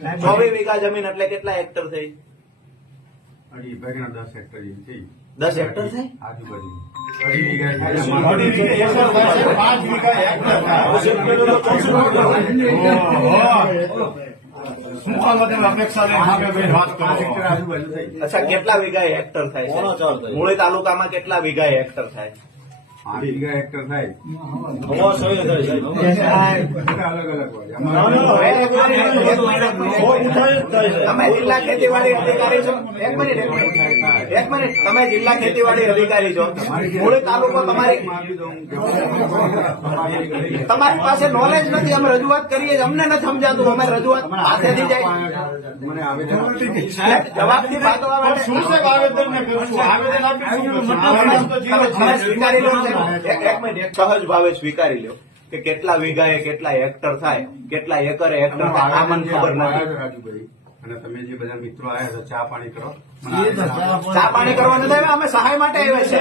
ચોવીસ વીઘા જમીન એટલે કેટલા હેક્ટર થઈ? અઢી ભાગના દસ હેક્ટર જેવી થઈ. દસ હેક્ટર આજુબાજુ. આજુબાજુ થઈ. અચ્છા કેટલા વીઘા હેક્ટર થાય. મૂળી તાલુકામાં કેટલા વીઘા હેક્ટર થાય? વીઘા હેક્ટર થાય અલગ અલગ હોય. તમે જિલ્લા ખેતીવાડી અધિકારી છો? એક મિનિટ એક મિનિટ. તમે જિલ્લા ખેતીવાડી અધિકારી છો? મૂળી તાલુકો તમારી તમારી પાસે નોલેજ નથી. અમે રજૂઆત કરીએ અમને નથી સમજાતું. અમે રજૂઆત હાથેથી જાય. મને આવેદન જવાબથી શું છે આવેદન આવેદન આપ્યું. સ્વીકારી લો સહજ ભાવે સ્વીકારી લો કે કેટલા વીઘાએ કેટલા હેક્ટર થાય, કેટલા એકરે હેક્ટર આમાં ખબર નથી. અને તમે જે બધા મિત્રો આવ્યા છો ચા પાણી કરો. ચા પાણી કરવા અમે સહાય માટે આવ્યા છે?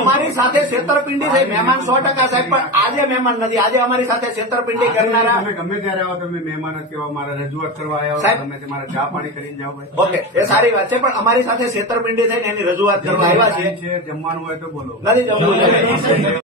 અમારી સાથે છેતરપિંડી થઈ. મહેમાન સો ટકા સાહેબ પણ આજે મહેમાન નથી. આજે અમારી સાથે છેતરપિંડી કરનારા તમે ગમે ત્યારે આવો તમે મહેમાન જ કેવા મારા રજૂઆત કરવા આવ્યા તમે તમારા ચા પાણી કરીને જાઓ ભાઈ. ઓકે એ સારી વાત છે પણ અમારી સાથે છેતરપિંડી થઈને એની રજૂઆત કરવા આવ્યા છે જમવાનું હોય તો બોલો. નથી જમવું.